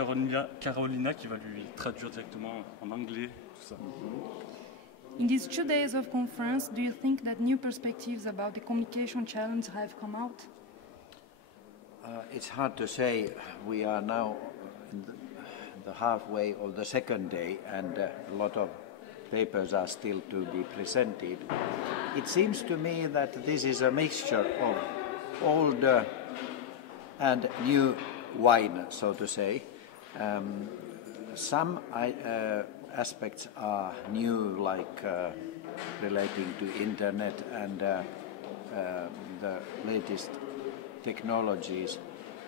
Carolina qui va lui traduire directement en anglais, tout ça. In these 2 days of conference, do you think that new perspectives about the communication challenge have come out? It's hard to say. We are now in the halfway of the second day, and a lot of papers are still to be presented. It seems to me that this is a mixture of old and new wine, so to say. Some aspects are new, like relating to internet and the latest technologies.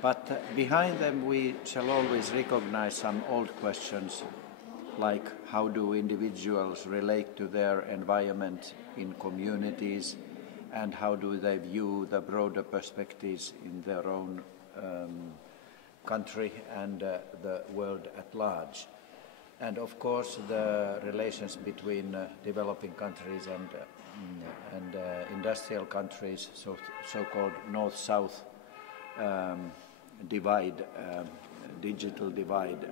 But behind them we shall always recognize some old questions, like how do individuals relate to their environment in communities, and how do they view the broader perspectives in their own country and the world at large. And of course the relations between developing countries and industrial countries, so-called north-south divide, digital divide,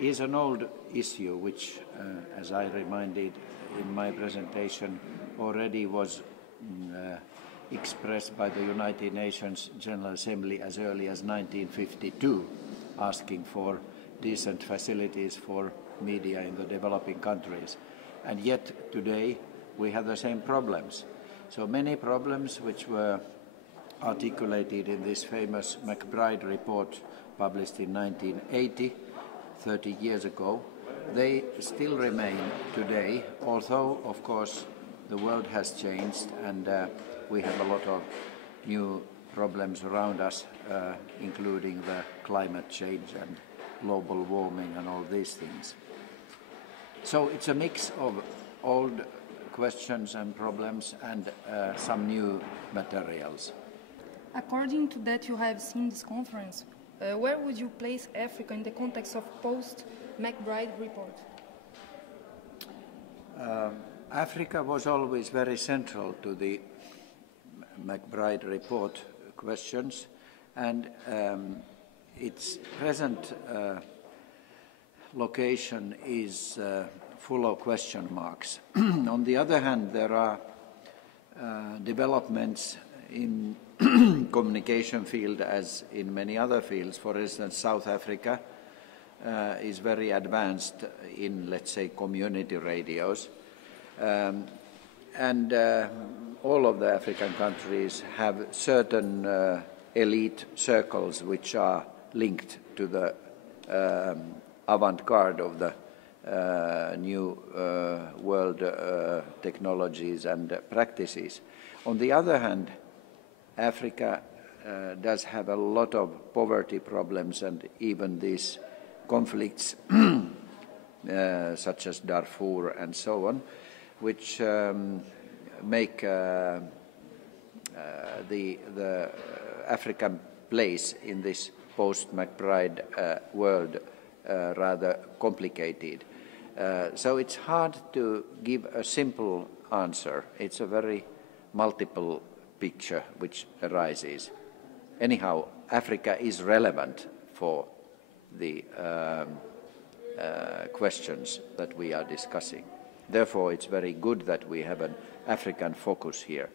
is an old issue which, as I reminded in my presentation, already was expressed by the United Nations General Assembly as early as 1952, asking for decent facilities for media in the developing countries. And yet today we have the same problems. So many problems which were articulated in this famous McBride report published in 1980, 30 years ago, they still remain today, although of course the world has changed and we have a lot of new problems around us, including the climate change and global warming and all these things. So it's a mix of old questions and problems and some new materials. According to that you have seen this conference, where would you place Africa in the context of post-McBride report? Africa was always very central to the McBride report questions, and its present location is full of question marks. On the other hand, there are developments in communication field as in many other fields. For instance, South Africa is very advanced in, let's say, community radios. And all of the African countries have certain elite circles which are linked to the avant-garde of the new world technologies and practices. On the other hand, Africa does have a lot of poverty problems and even these conflicts such as Darfur and so on, which make the African place in this post-McBride world rather complicated. So it's hard to give a simple answer. It's a very multiple picture which arises. Anyhow, Africa is relevant for the questions that we are discussing. Therefore, it's very good that we have an African focus here.